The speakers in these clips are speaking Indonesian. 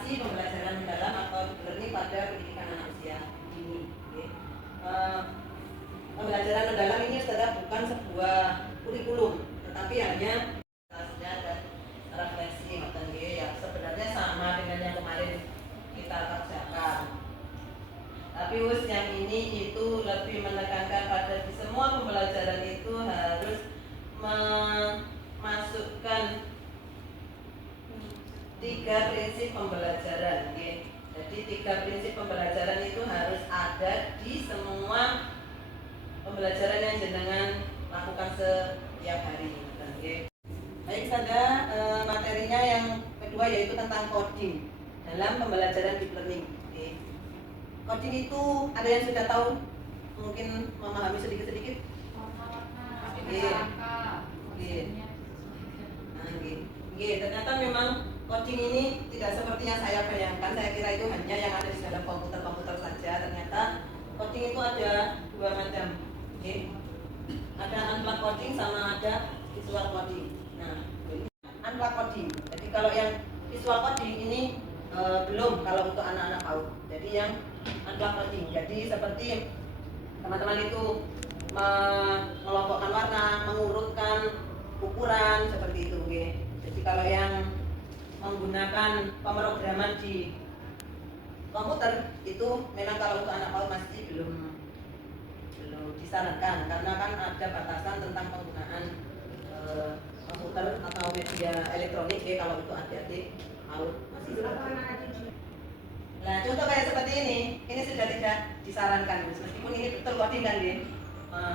adaptasi pembelajaran mendalam atau learning pada pendidikan anak usia dini. Pembelajaran mendalam ini saudara bukan sebuah kurikulum, tetapi hanya dan refleksi yang sebenarnya sama dengan yang kemarin kita kerjakan. Tapi yang ini itu lebih menekankan pada di semua pembelajaran itu harus memasukkan 3 prinsip pembelajaran. Jadi 3 prinsip pembelajaran itu harus ada di semua pembelajaran yang jenengan lakukan setiap hari. Baik, saja materinya yang kedua yaitu tentang coding dalam pembelajaran deep learning. Coding itu ada yang sudah tahu, mungkin memahami sedikit-sedikit. Ternyata memang coding ini tidak seperti yang saya bayangkan. Saya kira itu hanya yang ada di dalam komputer-komputer saja. Ternyata coding itu ada 2 macam. Ada unplug coding sama ada visual coding. Nah, unplug coding. Jadi kalau yang visual coding ini belum, kalau untuk anak-anak PAUD. Jadi yang unplug coding. Jadi seperti teman-teman itu mengelompokkan warna, mengurutkan ukuran seperti itu. Jadi kalau yang menggunakan pemrograman di komputer itu memang kalau untuk anak PAUD masih belum disarankan, karena kan ada batasan tentang penggunaan komputer atau media elektronik kalau untuk adik-adik PAUD masih. Nah, contoh kayak seperti ini sudah tidak disarankan, meskipun ini betul coding kan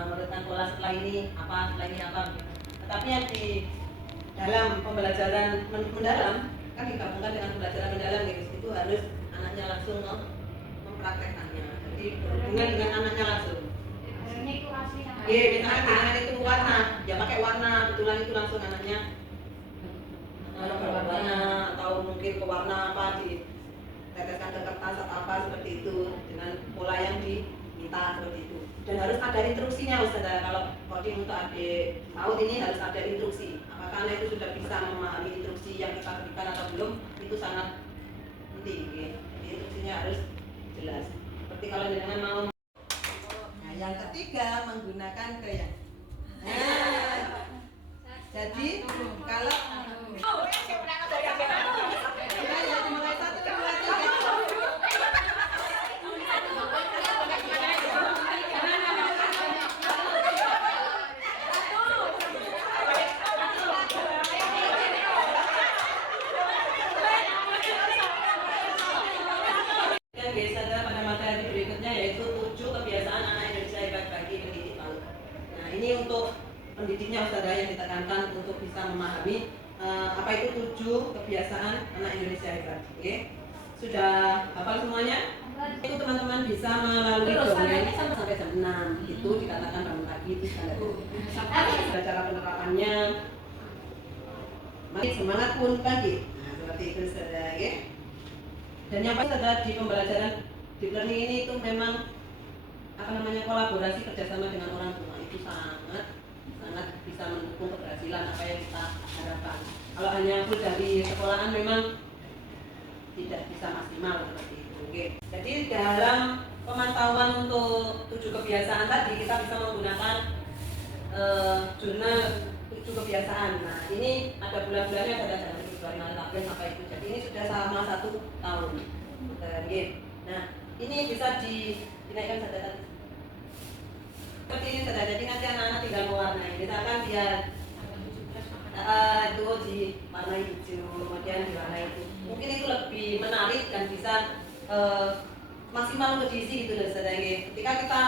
menurutkan pola setelah ini apa. Tetapi yang di dalam pembelajaran mendalam kan digabungkan dengan pembelajaran mendalam itu harus anaknya langsung mempraktekkannya. Jadi berhubungan dengan anaknya langsung. Misalnya dengan itu warna, ya pakai warna, kebetulan itu langsung anaknya warna, atau mungkin ke warna apa diteteskan ke kertas atau apa seperti itu dengan pola yang diminta seperti itu. Dan harus ada instruksinya, Ustazah. Kalau coding untuk adik PAUD ini harus ada instruksi. Apakah anak itu sudah bisa memahami instruksi yang kita berikan atau belum, itu sangat penting. Jadi instruksinya harus jelas. Seperti kalau dengan mau. Nah, yang ketiga menggunakan gaya. Jadi kalau mulai 1, 2, 3. Pada materi berikutnya yaitu 7 kebiasaan anak Indonesia hebat bagi pendidik PAUD. Nah, ini untuk pendidiknya Ustazah yang ditekankan untuk bisa memahami apa itu 7 kebiasaan anak Indonesia hebat. Sudah hafal semuanya? Itu teman-teman bisa melalui dongeng sampai jam 6. Itu dikatakan bangun pagi itu standar. Cara penerapannya. Mari semangat pun pagi. Nah, seperti itu Ustazah. Dan yang pasti di pembelajaran deep learning ini itu memang kolaborasi kerjasama dengan orang tua itu sangat bisa mendukung keberhasilan apa yang kita harapkan. Kalau hanya full dari sekolahan memang tidak bisa maksimal seperti itu. Jadi dalam pemantauan untuk 7 kebiasaan tadi kita bisa menggunakan jurnal 7 kebiasaan. Nah, ini ada bulan-bulannya, ada dari Februari, Maret, April sampai itu. Jadi ini sudah selama 1 tahun. Nah, ini bisa dinaikkan saja. Seperti ini saja. Jadi nanti anak-anak tinggal mewarnai. Misalkan dia itu diwarnai hijau, kemudian diwarnai itu. Mungkin itu lebih menarik dan bisa maksimal untuk diisi gitu loh saudara. Ketika kita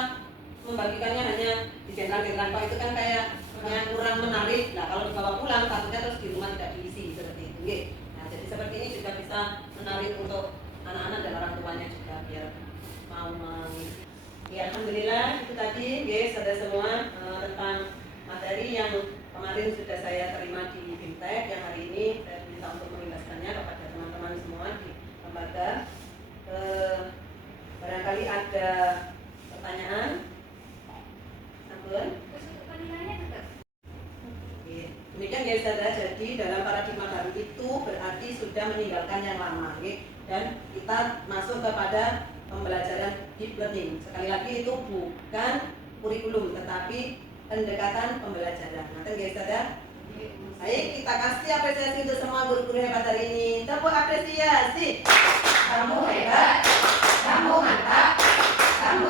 membagikannya hanya di jenderal-jenderal itu kan kayak yang kurang menarik. Nah, kalau dibawa pulang takutnya terus di rumah tidak diisi seperti itu. Nah, jadi seperti ini juga bisa menarik untuk anak-anak dan orang tuanya juga biar mau mengisi. Alhamdulillah itu tadi saudara semua tentang materi yang kemarin sudah saya terima di BIMTEK, yang hari ini saya minta untuk menjelaskannya kepada teman-teman semua di lembaga. Barangkali ada pertanyaan? Demikian saudara. jadi dalam paradigma baru itu berarti sudah meninggalkan yang lama, okay? Dan kita masuk kepada pembelajaran deep learning. Sekali lagi itu bukan kurikulum, tetapi pendekatan pembelajaran. Nanti guys, ada? Baik, kita kasih apresiasi untuk semua guru-guru hebat hari ini. Tepuk apresiasi. Kamu hebat, kamu mantap, kamu